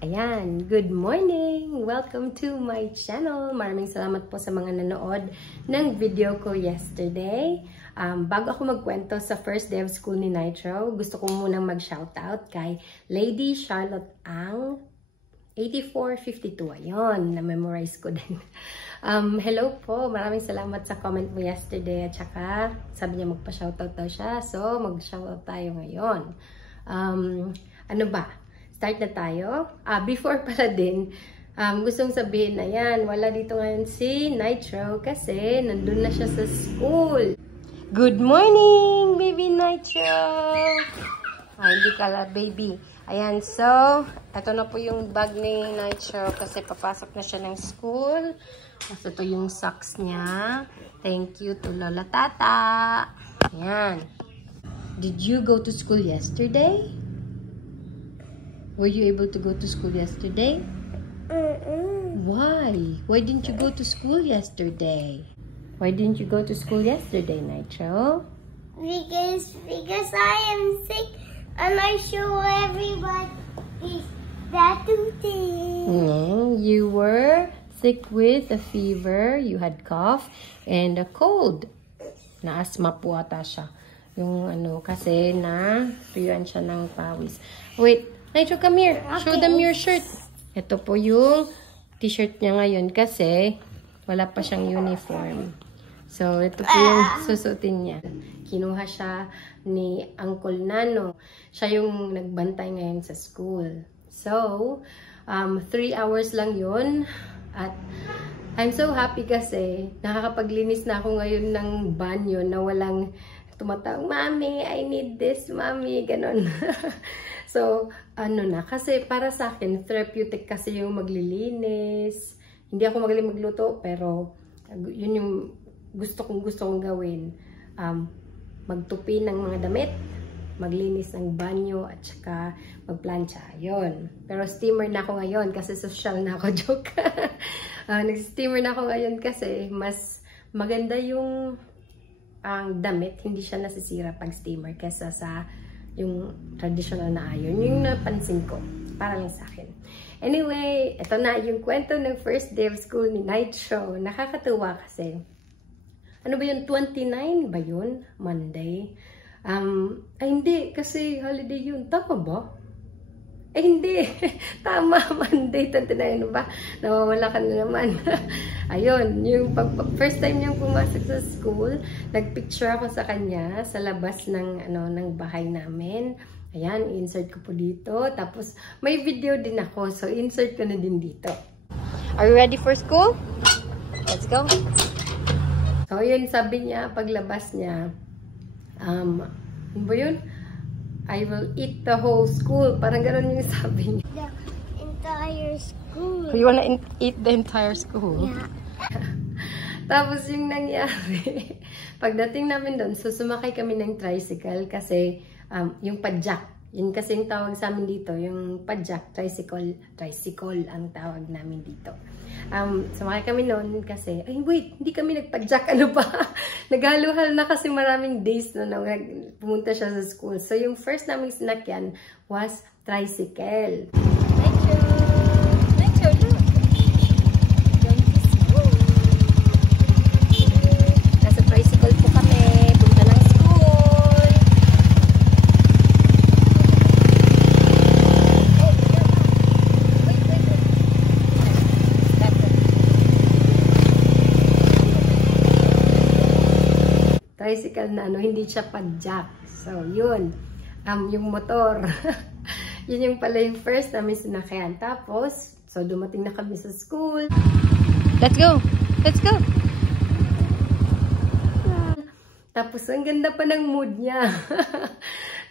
Ayan, good morning! Welcome to my channel. Maraming salamat po sa mga nanood ng video ko yesterday. Bago ako magkwento sa first day of school ni Nitro, gusto ko munang mag-shoutout kay Lady Charlotte Ang 8452. Ayun, na-memorize ko din. Hello po, maraming salamat sa comment mo yesterday at saka sabi niya magpa-shoutout daw siya. So, mag-shoutout tayo ngayon. Ano ba? Start na tayo. Before pala din, gustong sabihin na yan, wala dito ngayon si Nitro kasi nandun na siya sa school. Good morning, baby Nitro! Hindi kala, baby. Ayan, so, ito na po yung bag ni Nitro kasi papasok na siya ng school. Tapos ito yung socks niya. Thank you to Lola Tata. Ayan. Did you go to school yesterday? Were you able to go to school yesterday? Why? Why didn't you go to school yesterday? Why didn't you go to school yesterday, Nitro? Because I am sick and I show everybody that today. You were sick with a fever, you had cough, and a cold. Na-asthma po ata siya. Yung ano, kasi tuyuan siya ng pawis. Wait. Nitro, come here. Okay. Show them your shirt. Ito po yung t-shirt niya ngayon kasi wala pa siyang uniform. So, ito po yung susutin niya. Kinuha siya ni Uncle Nano. Siya yung nagbantay ngayon sa school. So, 3 hours lang yun. At I'm so happy kasi nakakapaglinis na ako ngayon ng banyo na walang tumatawag, Mami, I need this, Mami, ganon. So, ano na, kasi para sa akin, therapeutic kasi yung maglilinis. Hindi ako magaling magluto, pero yun yung gusto kong gawin. Magtupi ng mga damit, maglinis ng banyo, at saka magplancha. Yun. Pero steamer na ako ngayon kasi social na ako, joke. Nag-steamer na ako ngayon kasi mas maganda yung ang damit, hindi siya nasisira pag steamer kesa sa yung traditional na iron. Yung napansin ko. Para lang sa akin. Anyway, ito na yung kwento ng first day of school ni Nitro. Nakakatuwa kasi. Ano ba yun? 29 ba yun? Monday? Hindi. Kasi holiday yun. Tama ba? Hindi. Tama. Monday, 29. Ano ba? Nawawala ka na naman. Ayun. Yung first time niyang pumasok sa school, nagpicture ako sa kanya sa labas ng, ng bahay namin. Ayan. Insert ko po dito. Tapos, may video din ako. So, insert ko na din dito. Are you ready for school? Let's go. So, yun. Sabi niya, paglabas niya, ano ba yun? I will eat the whole school. Parang gano'n yung sabi niya. The entire school. You wanna eat the entire school? Yeah. Tapos yung nangyari, pagdating namin doon, so sumakay kami ng tricycle kasi yung padjak. Yun kasi yung tawag sa amin dito, yung padjak, tricycle ang tawag namin dito. Sumakay kami noon kasi, ay wait, hindi kami nagpadjak, ano pa? Naghalo-halo na kasi maraming days na pumunta siya sa school. So yung first naming sinakyan was tricycle. Nasa tricycle po kami, punta ng school. Tricycle na hindi siya padjak. So, yun. Yung motor. Yun yung pala yung first namin sinakyan. Tapos, so dumating na kami sa school. Let's go! Let's go! Tapos, ang ganda pa ng mood niya.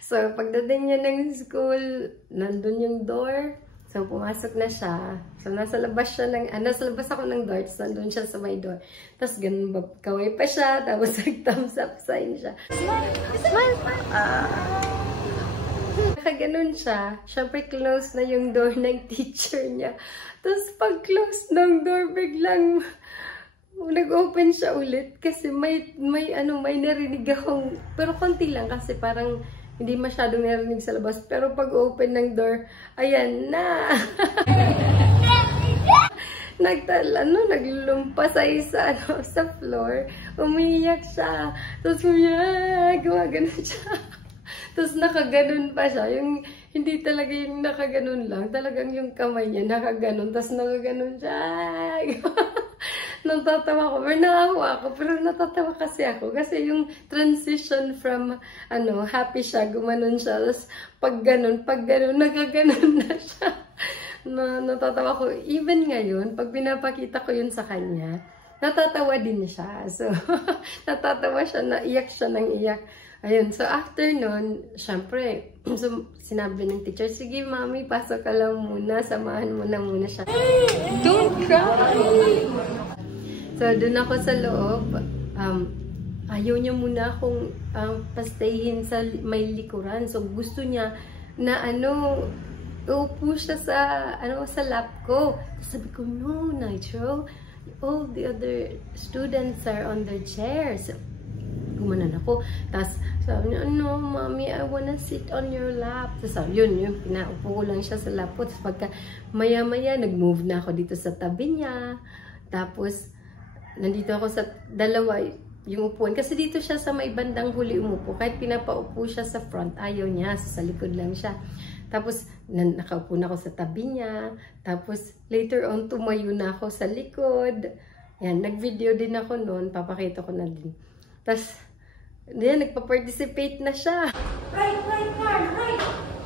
So, pagdating niya ng school, nandun yung door. So, pumasok na siya. So, nasa labas ako ng door. Tapos, nandun siya sa may door. Tapos, ganun ba, kaway pa siya. Tapos, nag-thumbs up sign siya. Smile! Smile! Nakaganon siya. Syempre, close na yung door ng teacher niya. Tapos, pag-close ng door, biglang nag-open siya ulit. Kasi may narinig akong, pero konti lang kasi parang hindi masyadong narinig sa labas. Pero pag open ng door, ayan na! Naglulumpa sa isa, sa floor. Umiyak siya. Tapos gumaganon siya. Tapos nakaganon pa siya. Yung, hindi talaga yung nakaganon lang. Talagang yung kamay niya nakaganon. Tapos nakaganon siya. Natatawa ko. Pero nakawa ako. Pero natatawa kasi ako. Kasi yung transition from, happy siya, gumanon siya. Tapos pag ganon, nagaganon na siya. Natatawa ko. Even ngayon, pag pinapakita ko yun sa kanya, natatawa din siya. So, natatawa siya, naiyak siya ng iyak. Ayun, so after nun, syempre, so, sinabi ng teacher, sige mami, pasok ka lang muna, samahan mo na muna siya. Don't cry! So, dun ako sa loob, ayaw niya muna akong pastayin sa may likuran. So, gusto niya na uupo siya sa lap ko. Sabi ko, no, Nitro, all the other students are on their chairs. Gumanan ako. Tapos, sabi niya, no, mommy, I wanna sit on your lap. Tapos, yun, pinaupo ko lang siya sa lap ko. Tapos, pagka maya-maya, nag-move na ako dito sa tabi niya. Tapos, nandito ako sa dalawa, yung upuan. Kasi dito siya sa may bandang huli umupo. Kahit pinapaupo siya sa front, ayaw niya. Sa likod lang siya. Tapos, nakaupo na ako sa tabi niya. Tapos, later on, tumayo na ako sa likod. Yan, nag-video din ako noon. Papakita ko na din. Tapos, yan, nagpa-participate na siya. Right.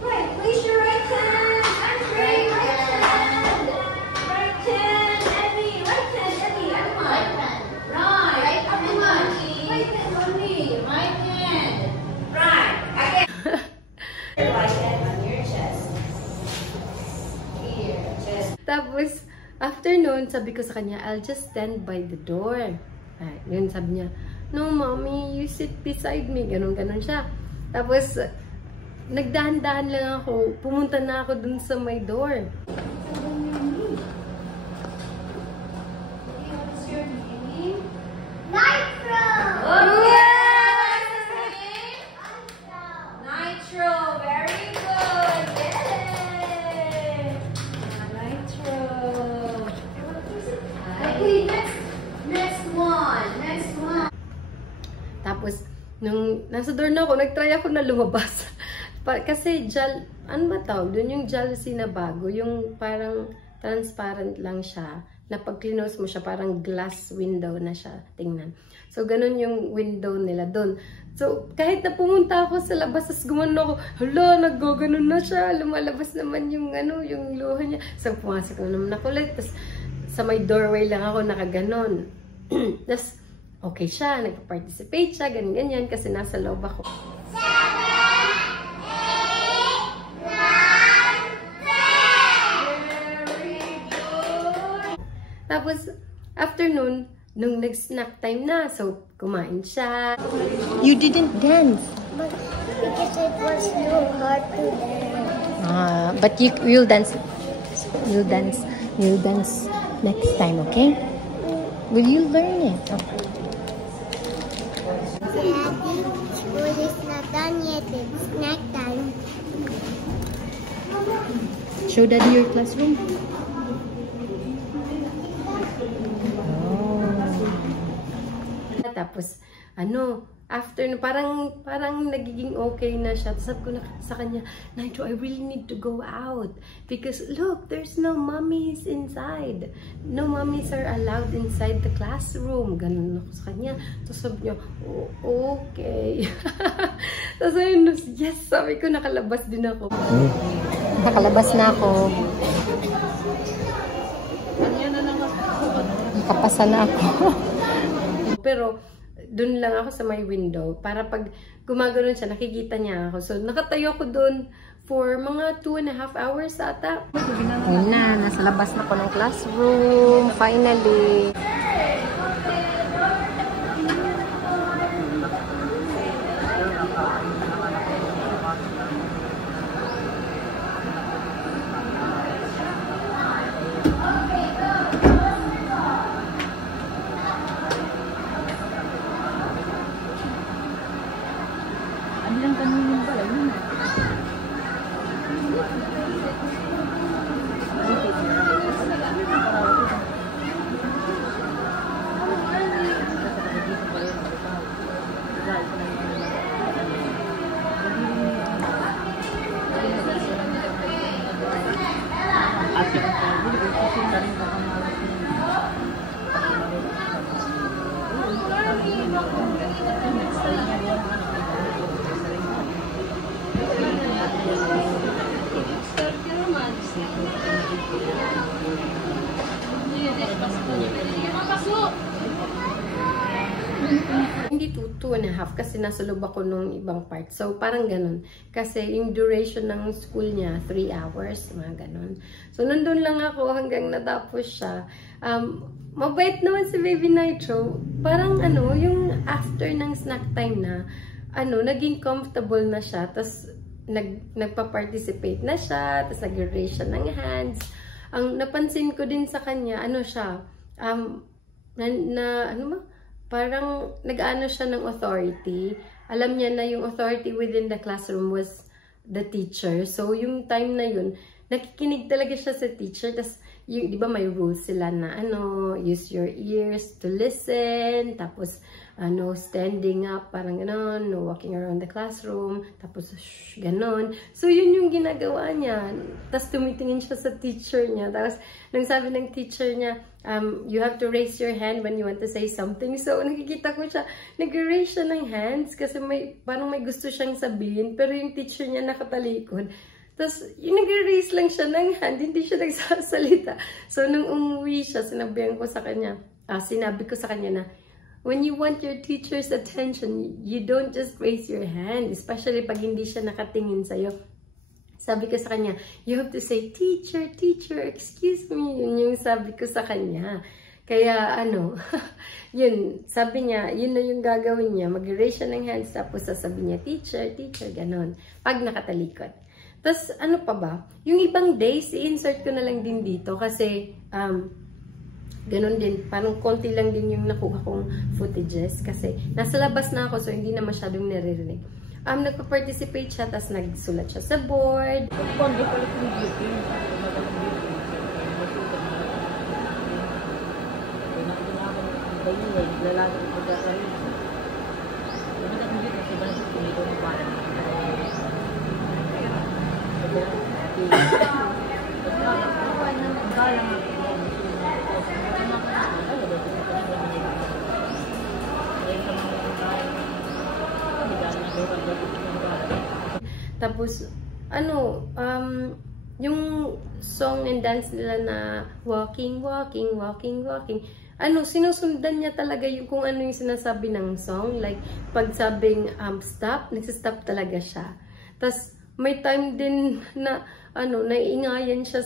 Place your right hand. I'm straight. Right hand. Right hand. Emmy. Right hand, Emmy. Everyone. Right hand. Right. Everyone. Right hand on me. Right hand. Right. Again. Right hand on your chest. Here. Chest. Tapos, after nun, sabi ko sa kanya, I'll just stand by the door. Ay, yun, sabi niya, no, mommy, you sit beside me. Ganon siya. Tapos, nagdahan-dahan lang ako. Pumunta na ako dun sa my door. What's your name? Nitro! Oh, yeah! What's his name? Nitro. Very good. Yay! Nitro. Okay, next one. Tapos, nung nasa door na ako, nagtry ako na lumabas. Kasi ano ba tawag? Doon yung jealousy na bago. Yung parang transparent lang siya. Na pag close mo siya, parang glass window na siya. Tingnan. So, ganun yung window nila doon. So, kahit na pumunta ako sa labas, tapos gumanon ako, hala, nag-ganon na siya. Lumalabas naman yung, yung luha niya. So, pumasok na naman ako ulit. Tapos, sa may doorway lang ako nakaganon. Tapos, okay siya, nagpa-participate siya, ganyan-ganyan, kasi nasa loob ako. 7, 8, 9, 10! Very good. Tapos, afternoon, nung nag-snack time na, so, kumain siya. You didn't dance. But because it was too hard to dance. But you'll dance. You'll dance next time, okay? Will you learn it? Okay. Daddy, school is not done yet. It's snack time. Show Daddy your classroom. Tapos, after, parang nagiging okay na siya. Sabi ko na sa kanya, Nitro, I really need to go out. Because, look, there's no mummies inside. No mummies are allowed inside the classroom. Ganun ako sa kanya. Tapos sabi niya, oh, okay. Tapos ayun, yes, sabi ko, nakalabas din ako. Nakalabas na ako. Nakapasa na ako. Pero, doon lang ako sa may window para pag gumagano'n siya, nakikita niya ako. So, nakatayo ko doon for mga 2.5 hours ata. Ayun na, nasa labas na ko ng classroom. Finally. Ano lang kanina pala yun? Hindi 2.5 kasi nasa loob ako nung ibang part. So, parang ganun. Kasi yung duration ng school niya, 3 hours, mga ganun. So, nandun lang ako hanggang natapos siya. Mabait naman si Baby Nitro. Parang yung after ng snack time na, naging comfortable na siya. Tapos, nagpa-participate na siya. Tapos, nag-raise siya ng hands. Ang napansin ko din sa kanya, parang nag-ano siya ng authority. Alam niya na yung authority within the classroom was the teacher. So, yung time na yun, nakikinig talaga siya sa teacher. Tapos, di ba may rules sila na, use your ears to listen. Tapos, standing up, parang ganon, walking around the classroom. Tapos, ganon. So, yun yung ginagawa niya. Tapos, tumitingin siya sa teacher niya. Tapos, nang sabi ng teacher niya, you have to raise your hand when you want to say something. So, nakikita ko siya, nag-raise siya ng hands kasi parang may gusto siyang sabihin. Pero yung teacher niya nakatalikod. Tapos, yung nag-raise lang siya ng hand, hindi siya nagsasalita. So, nung umuwi siya, sinabi ko sa kanya na, when you want your teacher's attention, you don't just raise your hand. Especially pag hindi siya nakatingin sa'yo. Sabi ko sa kanya, you have to say, teacher, teacher, excuse me. Yun yung sabi ko sa kanya. Kaya, yun, sabi niya, yun na yung gagawin niya. Mag-raise siya ng hands, tapos sasabi niya, teacher, teacher, ganon. Pag nakatalikod. Tapos, pa ba? Yung ibang days, i-insert ko na lang din dito kasi, ganon din. Parang konti lang din yung nakuha kong footages kasi nasa labas na ako so hindi na masyadong naririnig. Nagpa-participate siya, tapos nagsulat siya sa board. Tapos, yung song and dance nila na walking, walking, walking, walking, sinusundan niya talaga yung kung ano yung sinasabi ng song. Like, pag sabing stop, nagsistop talaga siya. Tapos, may time din na, naiingayan siya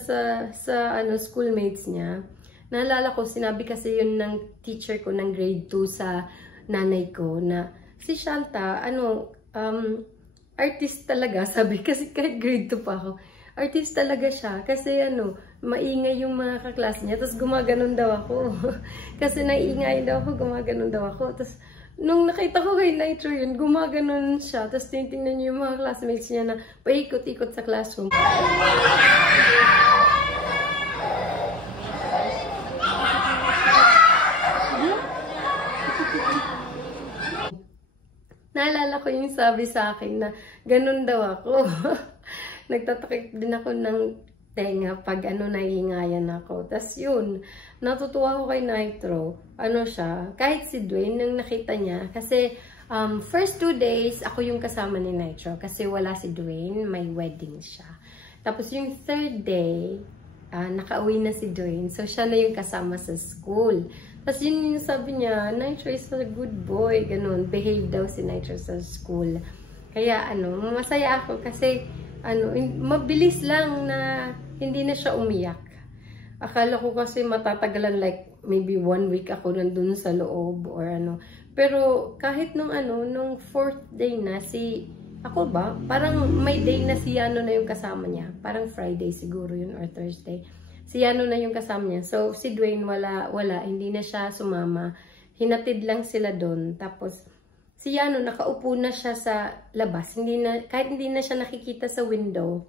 sa schoolmates niya. Naalala ko, sinabi kasi yun ng teacher ko ng grade 2 sa nanay ko na, si Shanta, artist talaga, sabi, kasi kahit grade 2 pa ako, artist talaga siya, kasi maingay yung mga kaklase niya, tapos gumaganon daw ako, kasi naiingay daw ako, gumaganon daw ako, tapos nung nakita ko kay Nitro yun, gumaganon siya, tapos tinitingnan niyo yung mga classmates niya na paikot-ikot sa classroom. Naalala ko yung sabi sa akin na ganun daw ako. Nagtatakip din ako ng tenga pag naiingayan ako. Tapos yun, natutuwa ko kay Nitro. Siya, kahit si Dwayne, nang nakita niya. Kasi first 2 days, ako yung kasama ni Nitro. Kasi wala si Dwayne, may wedding siya. Tapos yung 3rd day, nakauwi na si Dwayne. So siya na yung kasama sa school. Tapos yun yung sabi niya, Nitro is a good boy, ganun. Behave daw si Nitro sa school. Kaya masaya ako kasi mabilis lang na hindi na siya umiyak. Akala ko kasi matatagalan like maybe 1 week ako nandun sa loob or Pero kahit nung 4th day na ako ba? Parang may day na si Yano na yung kasama niya. Parang Friday siguro yun or Thursday. Si Yano na yung kasama niya. So, si Dwayne wala. Hindi na siya sumama. Hinatid lang sila doon. Tapos, si Yano nakaupo na siya sa labas. Kahit hindi na siya nakikita sa window.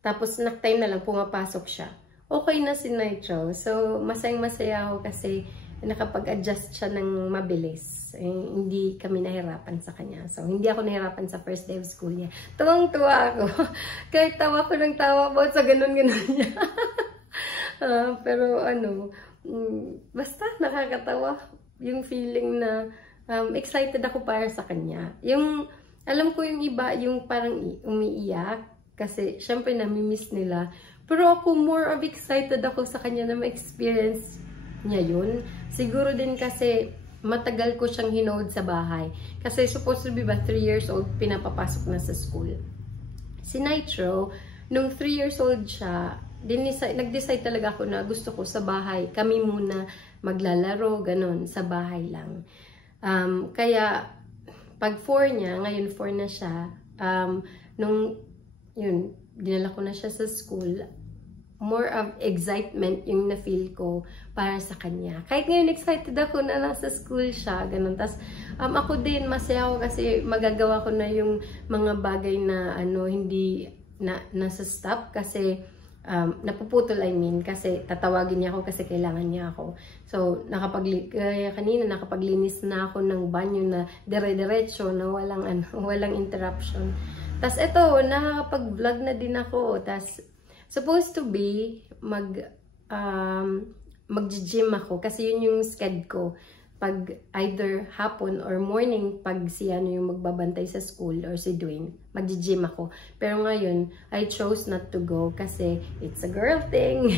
Tapos, time na lang pumapasok siya. Okay na si Nitro. So, masayang-masaya ako kasi nakapag-adjust siya ng mabilis. Hindi kami nahirapan sa kanya. So, hindi ako nahirapan sa first day of school niya. Tuwang-tuwa ako. Kahit tawa ko ng tawa about sa ganun-ganun niya. Pero basta nakakatawa yung feeling na excited ako para sa kanya. Yung, alam ko yung iba, yung parang umiiyak. Kasi, syempre, nami-miss nila. Pero ako, more of excited ako sa kanya na ma-experience niya yun. Siguro din kasi matagal ko siyang hinold sa bahay. Kasi supposed to be 3 years old, pinapapasok na sa school. Si Nitro, nung 3 years old siya, nag-decide talaga ako na gusto ko sa bahay. Kami muna maglalaro, ganun, sa bahay lang. Kaya, pag 4 niya, ngayon 4 na siya, yun, dinala ko na siya sa school, more of excitement yung na-feel ko para sa kanya. Kahit ngayon excited ako na nasa school siya, ganun. Tapos, ako din, masaya ako kasi magagawa ko na yung mga bagay na, hindi nasa stop kasi, napuputol, kasi tatawagin niya ako kasi kailangan niya ako. So, kaya kanina nakapaglinis na ako ng banyo na dire-diretso na walang interruption. Tapos, eto, nakakapag-vlog na din ako. Tapos, supposed to be, mag-gym ako. Kasi yun yung schedule ko. Pag either hapon or morning, pag yung magbabantay sa school or si Dwayne, mag-gym ako. Pero ngayon, I chose not to go kasi it's a girl thing.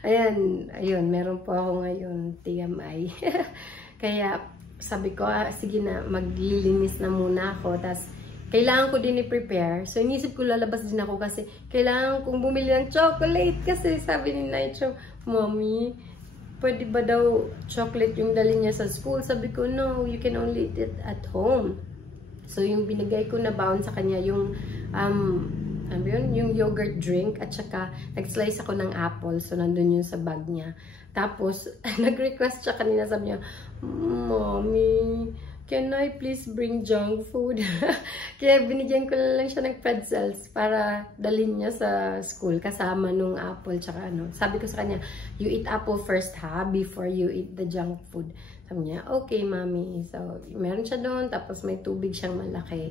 Ayun, meron po ako ngayon, TMI. Kaya, sabi ko, sige na, maglilinis na muna ako. Tapos, kailangan ko din i-prepare. So, inisip ko lalabas din ako kasi kailangan kong bumili ng chocolate. Kasi sabi ni Nitro, Mommy, pwede ba daw chocolate yung dali niya sa school? Sabi ko, no, you can only eat it at home. So, yung binigay ko na baon sa kanya, yung yogurt drink at saka nag-slice ako ng apple. So, nandun yun sa bag niya. Tapos, nag-request siya kanina, sabi niya, Mommy, can I please bring junk food? Kaya binigyan ko lang siya ng pretzels para dalhin niya sa school kasama nung apple tsaka Sabi ko sa kanya, you eat apple first before you eat the junk food. Sabi niya, okay mommy. So, meron siya doon, tapos may tubig siyang malaki.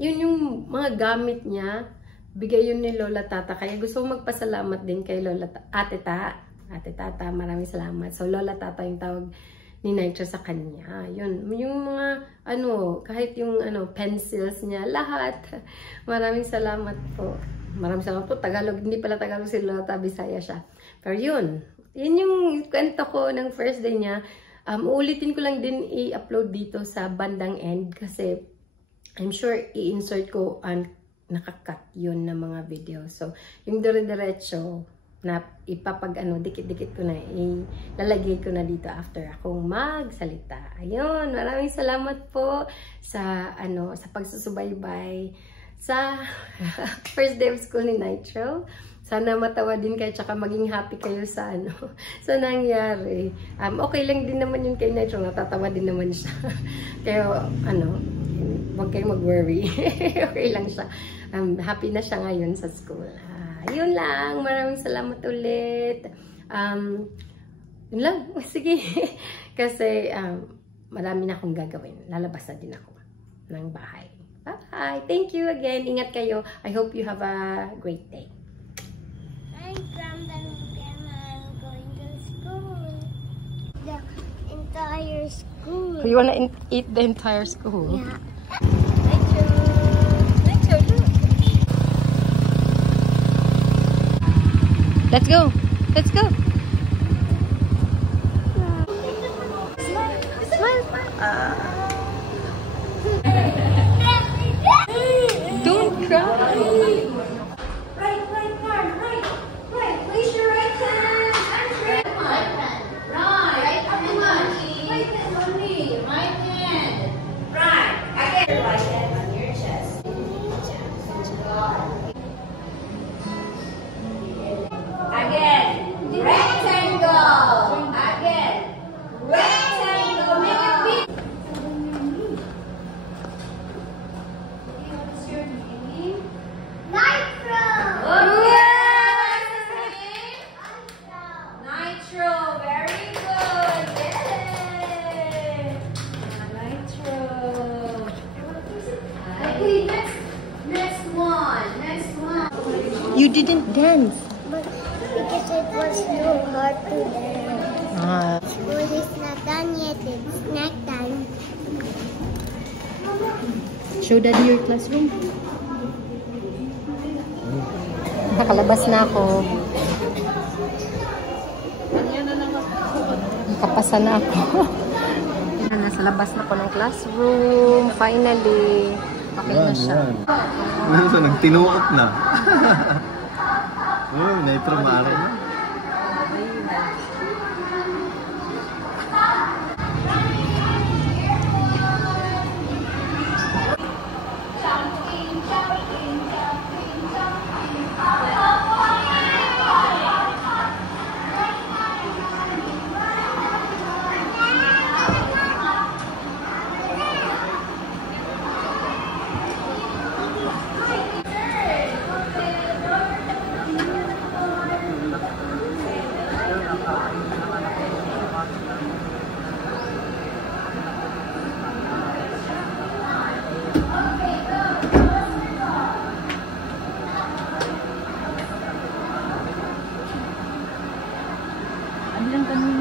Yun yung mga gamit niya, bigay yun ni Lola Tata. Kaya gusto ko magpasalamat din kay Ate Tata, maraming salamat. So, Lola Tata yung tawag ni Nitro sa kanya. Yun. Yung mga, kahit yung, pencils niya, lahat. Maraming salamat po. Maraming salamat po. Tagalog, hindi pala Tagalog si Lola, Bisaya siya. Pero yun. Yun yung kwento ko ng first day niya. Uulitin ko lang din i-upload dito sa bandang end kasi I'm sure i-insert ko nakakat yun na mga video. So, yung dire-diretso, na dikit-dikit ko na, ilalagay ko na dito after akong magsalita. Ayun, maraming salamat po sa pagsusubaybay sa first day of school ni Nitro. Sana matawa din kayo, tsaka maging happy kayo sa sa nangyari. Okay lang din naman yun kay Nitro, natatawa din naman siya. Kaya, huwag kayong mag-worry. Okay lang siya. Happy na siya ngayon sa school. Yun lang. Maraming salamat ulit. Yun lang. Sige. Kasi, marami na akong gagawin. Lalabas na din ako ng bahay. Bye! Thank you again. Ingat kayo. I hope you have a great day. Hi, Grandma and Grandma. I'm going to school. The entire school. You wanna eat the entire school? Yeah. Let's go. Let's go. Don't cry. Right. Place your right hand. Right hand. Right. Come on. Right hand on me. Right hand. Right. Again. Right hand on your chest. Again. Right. You didn't dance. But because it was too hard to dance. Ah. School is not done yet. It's snack time. Show daddy your classroom. Nakalabas na ako. Nakapasa na ako. Nasa labas na ako ng classroom. Finally. Okay na siya. So, nagtinuot na. Naipramara na. Ano lang kami